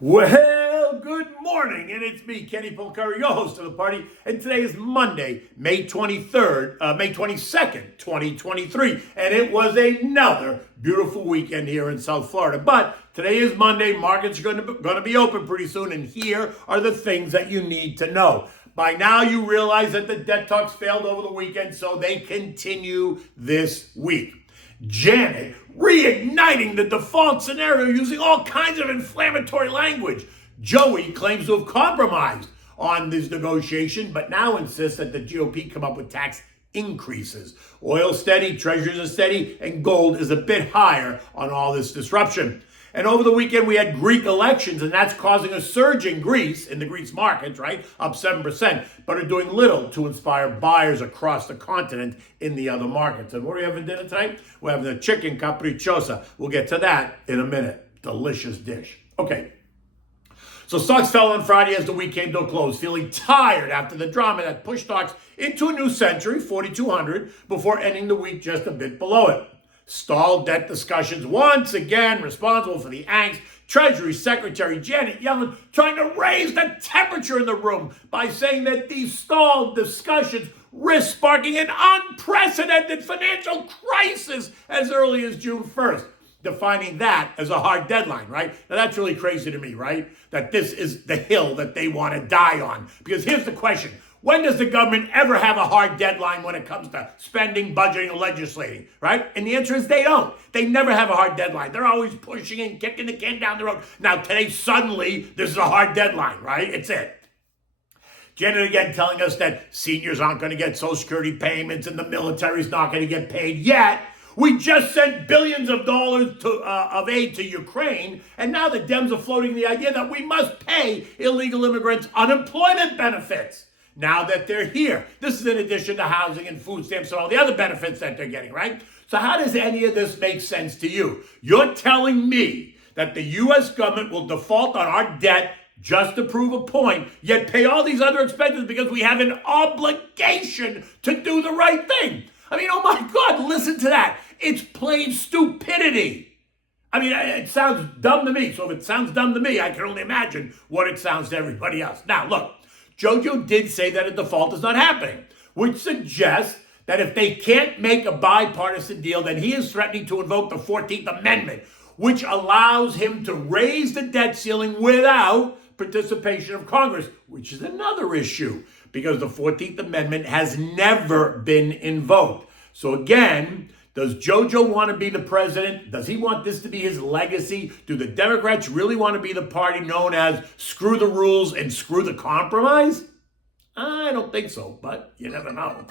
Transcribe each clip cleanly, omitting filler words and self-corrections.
Well, good morning, and it's me, Kenny Polcari, your host of the party, and today is Monday, May 22nd, 2023, and it was another beautiful weekend here in South Florida. But today is Monday, markets are going to be open pretty soon, and here are the things that you need to know. By now, you realize that the debt talks failed over the weekend, so they continue this week. Janet reigniting the default scenario using all kinds of inflammatory language. Joey claims to have compromised on this negotiation, but now insists that the GOP come up with tax increases. Oil steady, treasuries are steady, and gold is a bit higher on all this disruption. And over the weekend, we had Greek elections, and that's causing a surge in the Greece markets, right? Up 7%, but are doing little to inspire buyers across the continent in the other markets. And what are we having dinner tonight? We're having a chicken Capricciosa. We'll get to that in a minute. Delicious dish. Okay. So stocks fell on Friday as the week came to a close, feeling tired after the drama that pushed stocks into a new century, 4,200, before ending the week just a bit below it. Stalled debt discussions once again responsible for the angst. Treasury Secretary Janet Yellen trying to raise the temperature in the room by saying that these stalled discussions risk sparking an unprecedented financial crisis as early as June 1st. Defining that as a hard deadline, right? Now that's really crazy to me, right? That this is the hill that they want to die on. Because here's the question. When does the government ever have a hard deadline when it comes to spending, budgeting, and legislating, right? And the answer is they don't. They never have a hard deadline. They're always pushing and kicking the can down the road. Now, today, suddenly, this is a hard deadline, right? It's it. Janet again telling us that seniors aren't going to get Social Security payments and the military's not going to get paid yet. We just sent billions of dollars of aid to Ukraine, and now the Dems are floating the idea that we must pay illegal immigrants unemployment benefits. Now that they're here. This is in addition to housing and food stamps and all the other benefits that they're getting, right? So how does any of this make sense to you? You're telling me that the U.S. government will default on our debt just to prove a point, yet pay all these other expenses because we have an obligation to do the right thing. I mean, oh my God, listen to that. It's plain stupidity. I mean, it sounds dumb to me. So if it sounds dumb to me, I can only imagine what it sounds to everybody else. Now, look. Jojo did say that a default is not happening, which suggests that if they can't make a bipartisan deal, then he is threatening to invoke the 14th Amendment, which allows him to raise the debt ceiling without participation of Congress, which is another issue because the 14th Amendment has never been invoked. So again, does Jojo want to be the president? Does he want this to be his legacy? Do the Democrats really want to be the party known as screw the rules and screw the compromise? I don't think so, but you never know.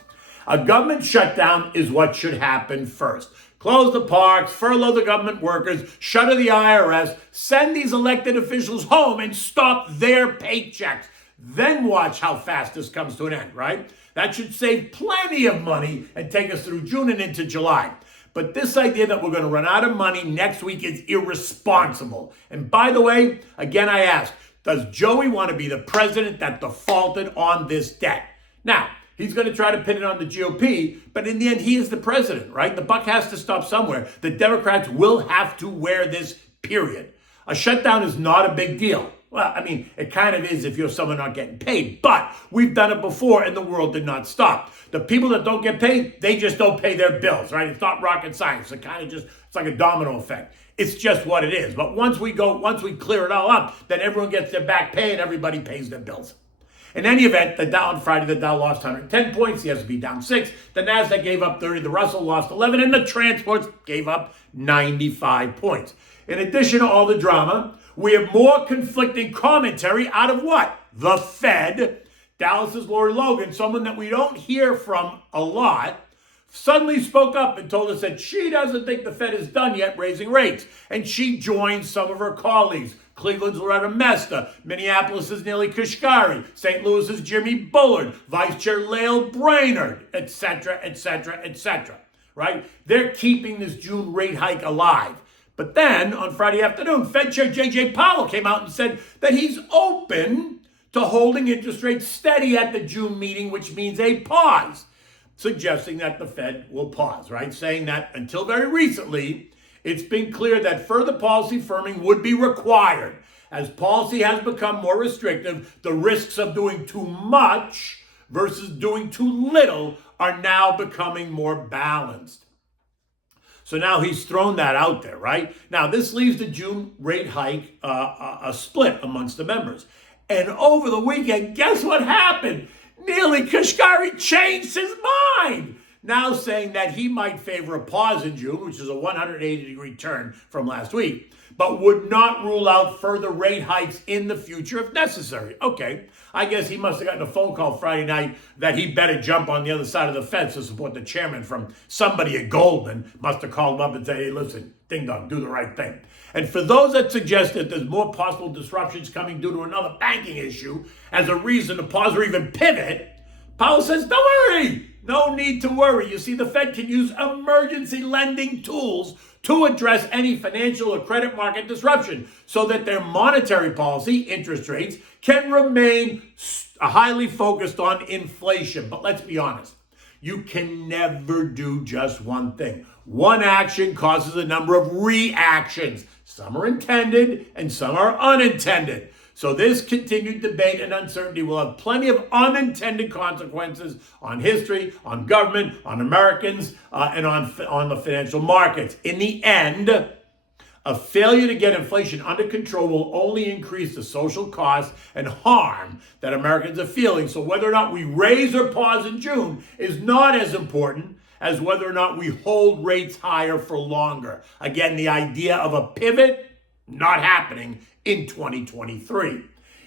A government shutdown is what should happen first. Close the parks, furlough the government workers, shutter the IRS, send these elected officials home and stop their paychecks. Then watch how fast this comes to an end, right? That should save plenty of money and take us through June and into July. But this idea that we're going to run out of money next week is irresponsible. And by the way, again, I ask, does Joey want to be the president that defaulted on this debt? Now, he's going to try to pin it on the GOP, but in the end, he is the president, right? The buck has to stop somewhere. The Democrats will have to wear this, period. A shutdown is not a big deal. Well, I mean, it kind of is if you're someone not getting paid, but we've done it before and the world did not stop. The people that don't get paid, they just don't pay their bills, right? It's not rocket science. It's like a domino effect. It's just what it is. But once we clear it all up, then everyone gets their back pay and everybody pays their bills. In any event, the Dow on Friday, the Dow lost 110 points, the S&P down 6, the Nasdaq gave up 30, the Russell lost 11, and the transports gave up 95 points. In addition to all the drama, we have more conflicting commentary out of what? The Fed. Dallas's Lori Logan, someone that we don't hear from a lot, suddenly spoke up and told us that she doesn't think the Fed is done yet raising rates. And she joined some of her colleagues. Cleveland's Loretta Mesta, Minneapolis's Neely Kashkari, St. Louis's Jimmy Bullard, Vice Chair Lael Brainerd, etc., etc., etc., right? They're keeping this June rate hike alive. But then, on Friday afternoon, Fed Chair J.J. Powell came out and said that he's open to holding interest rates steady at the June meeting, which means a pause, suggesting that the Fed will pause, right? Saying that until very recently, it's been clear that further policy firming would be required. As policy has become more restrictive, the risks of doing too much versus doing too little are now becoming more balanced. So now he's thrown that out there, right? Now, this leaves the June rate hike a split amongst the members. And over the weekend, guess what happened? Neely Kashkari changed his mind, now saying that he might favor a pause in June, which is a 180-degree turn from last week, but would not rule out further rate hikes in the future if necessary. Okay, I guess he must have gotten a phone call Friday night that he better jump on the other side of the fence to support the chairman from somebody at Goldman. Must have called him up and said, hey, listen, ding dong, do the right thing. And for those that suggest that there's more possible disruptions coming due to another banking issue as a reason to pause or even pivot, Powell says, don't worry, no need to worry. You see, the Fed can use emergency lending tools to address any financial or credit market disruption so that their monetary policy, interest rates, can remain highly focused on inflation. But let's be honest, you can never do just one thing. One action causes a number of reactions. Some are intended and some are unintended. So this continued debate and uncertainty will have plenty of unintended consequences on history, on government, on Americans, and on the financial markets. In the end, a failure to get inflation under control will only increase the social cost and harm that Americans are feeling. So whether or not we raise or pause in June is not as important as whether or not we hold rates higher for longer. Again, the idea of a pivot, not happening in 2023.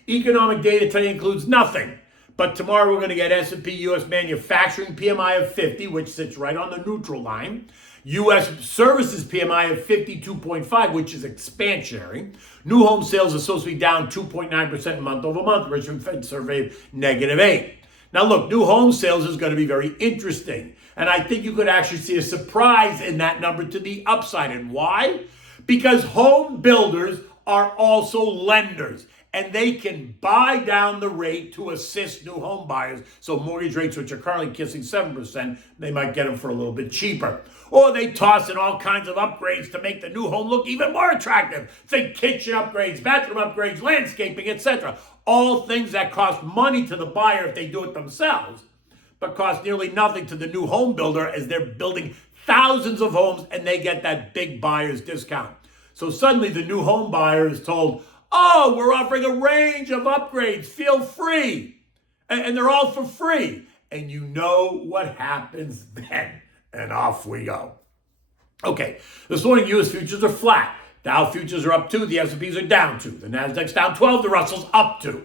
Economic data today includes nothing, but tomorrow we're going to get S&P U.S. manufacturing PMI of 50, which sits right on the neutral line. U.S. services PMI of 52.5, which is expansionary. New home sales are supposed to be down 2.9% month over month. Richmond Fed survey -8. Now look, new home sales is going to be very interesting. And I think you could actually see a surprise in that number to the upside. And why? Because home builders are also lenders, and they can buy down the rate to assist new home buyers. So mortgage rates, which are currently kissing 7%, they might get them for a little bit cheaper. Or they toss in all kinds of upgrades to make the new home look even more attractive. Think kitchen upgrades, bathroom upgrades, landscaping, etc. All things that cost money to the buyer if they do it themselves, but cost nearly nothing to the new home builder as they're building thousands of homes and they get that big buyer's discount. So suddenly the new home buyer is told, oh, we're offering a range of upgrades, feel free. And they're all for free. And you know what happens then. And off we go. Okay, this morning U.S. futures are flat. Dow futures are up 2, the S&Ps are down 2. The Nasdaq's down 12, the Russell's up 2.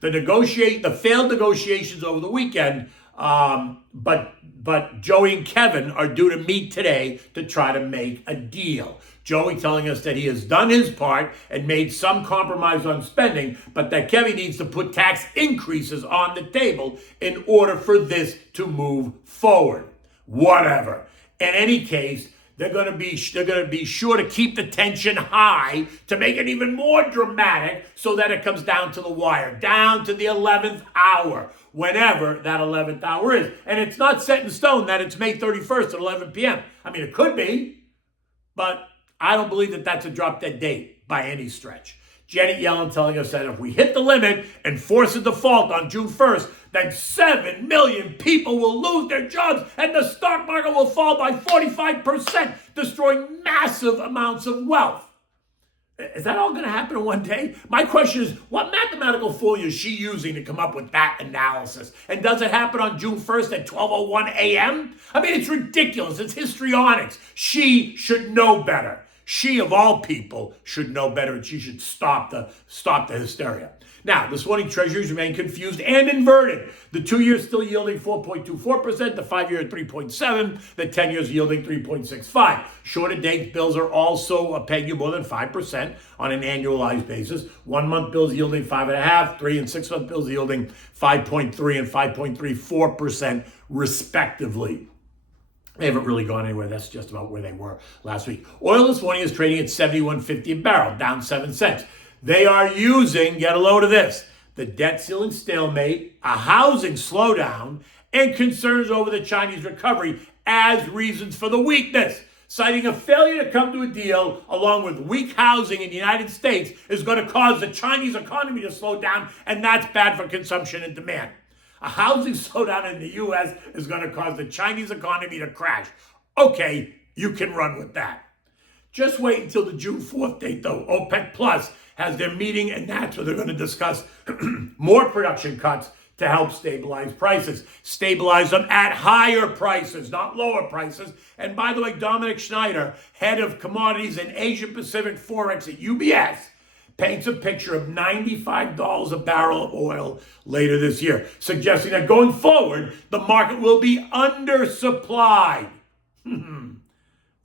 The failed negotiations over the weekend, but Joey and Kevin are due to meet today to try to make a deal. Joey telling us that he has done his part and made some compromise on spending, but that Kevin needs to put tax increases on the table in order for this to move forward. Whatever. In any case, they're going to be sure to keep the tension high to make it even more dramatic so that it comes down to the wire, down to the 11th hour, whenever that 11th hour is. And it's not set in stone that it's May 31st at 11 p.m. I mean, it could be, but I don't believe that that's a drop-dead date by any stretch. Janet Yellen telling us that if we hit the limit and force a default on June 1st, then 7 million people will lose their jobs and the stock market will fall by 45%, destroying massive amounts of wealth. Is that all going to happen in one day? My question is, what mathematical formula is she using to come up with that analysis? And does it happen on June 1st at 12:01 a.m.? I mean, it's ridiculous. It's histrionics. She should know better. She, of all people, should know better, and she should stop the hysteria. Now, this morning, treasuries remain confused and inverted. The 2-year still yielding 4.24%, the 5-year at 3.7%, the 10 years yielding 3.65%. Shorter date bills are also paying you more than 5% on an annualized basis. 1-month bills yielding 5.5%, 3 and 6-month bills yielding 5.3% and 5.34% respectively. They haven't really gone anywhere. That's just about where they were last week. Oil this morning is trading at $71.50 a barrel, down 7 cents. They are using, get a load of this, the debt ceiling stalemate, a housing slowdown, and concerns over the Chinese recovery as reasons for the weakness. citing a failure to come to a deal along with weak housing in the United States is going to cause the Chinese economy to slow down, and that's bad for consumption and demand. A housing slowdown in the U.S. is going to cause the Chinese economy to crash. Okay, you can run with that. Just wait until the June 4th date, though. OPEC Plus has their meeting, and that's where they're going to discuss more production cuts to help stabilize prices. Stabilize them at higher prices, not lower prices. And by the way, Dominic Schneider, head of commodities and Asia Pacific Forex at UBS, paints a picture of $95 a barrel of oil later this year, suggesting that going forward, the market will be undersupplied.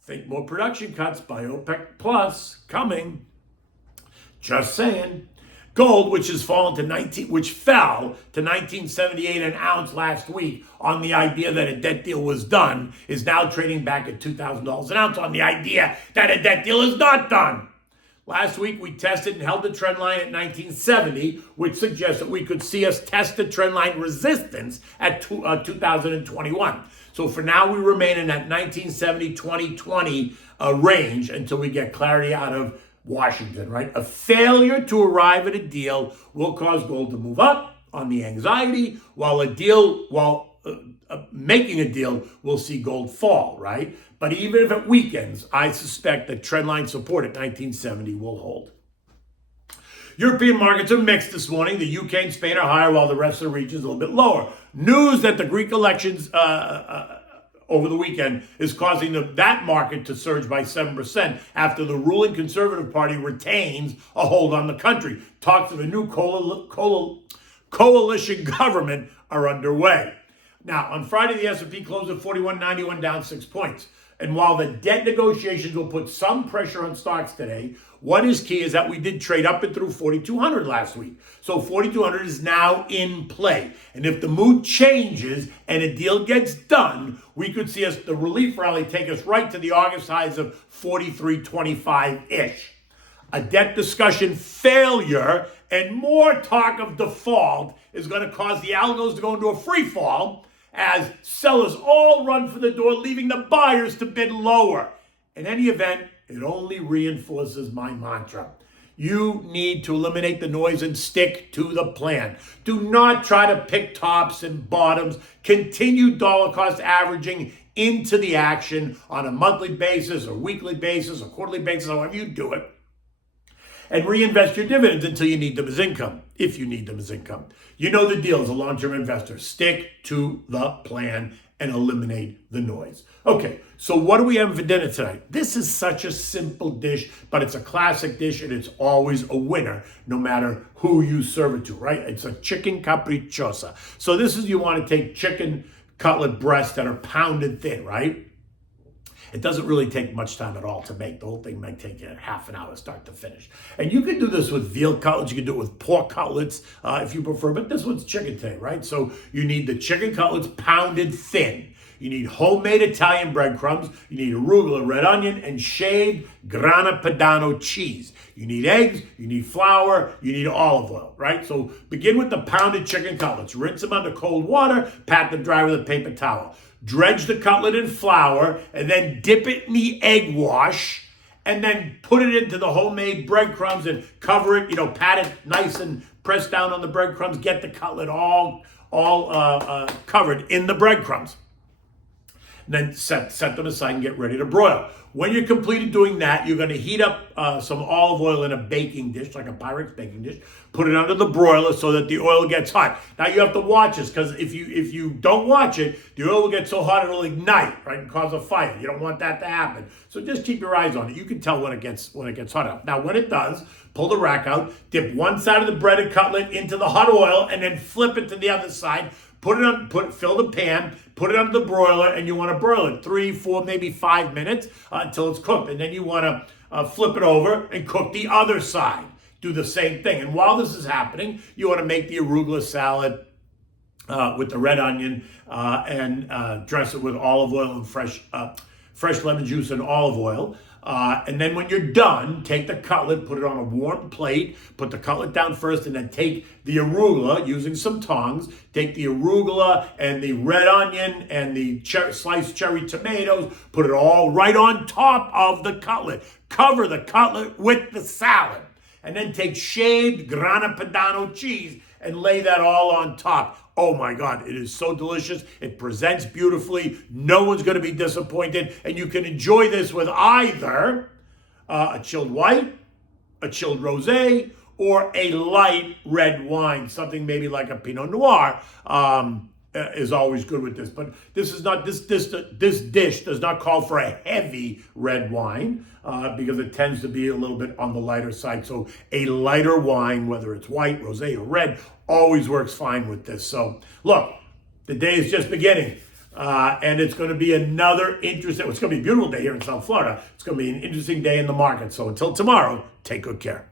Think more production cuts by OPEC Plus coming. Just saying. Gold, which fell to 1978 an ounce last week on the idea that a debt deal was done, is now trading back at $2,000 an ounce on the idea that a debt deal is not done. Last week, we tested and held the trend line at 1970, which suggests that we could see us test the trend line resistance at 2021. So for now, we remain in that 1970-2020 range until we get clarity out of Washington, right? A failure to arrive at a deal will cause gold to move up on the anxiety, while making a deal will see gold fall, right? But even if it weakens, I suspect that trendline support at 1970 will hold. European markets are mixed this morning. The UK and Spain are higher, while the rest of the region is a little bit lower. News that the Greek elections over the weekend is causing that market to surge by 7% after the ruling Conservative Party retains a hold on the country. Talks of a new coalition government are underway. Now, on Friday, the S&P closed at 4191, down 6 points. And while the debt negotiations will put some pressure on stocks today, what is key is that we did trade up and through 4,200 last week. So 4,200 is now in play. And if the mood changes and a deal gets done, we could see the relief rally take us right to the August highs of 43.25-ish. A debt discussion failure and more talk of default is going to cause the algos to go into a free fall as sellers all run for the door, leaving the buyers to bid lower. In any event, it only reinforces my mantra. You need to eliminate the noise and stick to the plan. Do not try to pick tops and bottoms. Continue dollar cost averaging into the action on a monthly basis or weekly basis or quarterly basis, however you do it. And reinvest your dividends until you need them as income, if you need them as income. You know the deal as a long-term investor. Stick to the plan and eliminate the noise. Okay, so what do we have for dinner tonight? This is such a simple dish, but it's a classic dish, and it's always a winner, no matter who you serve it to, right? It's a chicken Capricciosa. So this is, you want to take chicken cutlet breasts that are pounded thin, right? It doesn't really take much time at all to make. The whole thing might take you half an hour start to finish. And you can do this with veal cutlets. You can do it with pork cutlets if you prefer. But this one's chicken today, right? So you need the chicken cutlets pounded thin. You need homemade Italian breadcrumbs. You need arugula, red onion, and shaved grana padano cheese. You need eggs. You need flour. You need olive oil, right? So begin with the pounded chicken cutlets. Rinse them under cold water. Pat them dry with a paper towel. Dredge the cutlet in flour and then dip it in the egg wash and then put it into the homemade breadcrumbs and cover it, pat it nice and press down on the breadcrumbs. Get the cutlet all covered in the breadcrumbs. And then set them aside and get ready to broil. When you're completed doing that, you're going to heat up some olive oil in a baking dish, like a Pyrex baking dish. Put it under the broiler so that the oil gets hot. Now you have to watch this, because if you don't watch it, the oil will get so hot it'll ignite, right, and cause a fire. You don't want that to happen. So just keep your eyes on it. You can tell when it gets hot enough. Now when it does, pull the rack out, dip one side of the breaded cutlet into the hot oil, and then flip it to the other side. Fill the pan, put it under the broiler, and you want to broil it 3, 4, maybe 5 minutes until it's cooked. And then you want to flip it over and cook the other side. Do the same thing. And while this is happening, you want to make the arugula salad with the red onion and dress it with olive oil and fresh lemon juice and olive oil. And then when you're done, take the cutlet, put it on a warm plate, put the cutlet down first, and then take the arugula, using some tongs, take the arugula and the red onion and the sliced cherry tomatoes, put it all right on top of the cutlet. Cover the cutlet with the salad. And then take shaved Grana Padano cheese and lay that all on top. Oh my God, it is so delicious. It presents beautifully. No one's going to be disappointed. And you can enjoy this with either a chilled white, a chilled rosé, or a light red wine. Something maybe like a Pinot Noir is always good with this. But this dish does not call for a heavy red wine because it tends to be a little bit on the lighter side. So a lighter wine, whether it's white, rosé, or red, always works fine with this. So look, the day is just beginning. And it's going to be another interesting, it's going to be a beautiful day here in South Florida. It's going to be an interesting day in the market. So until tomorrow, take good care.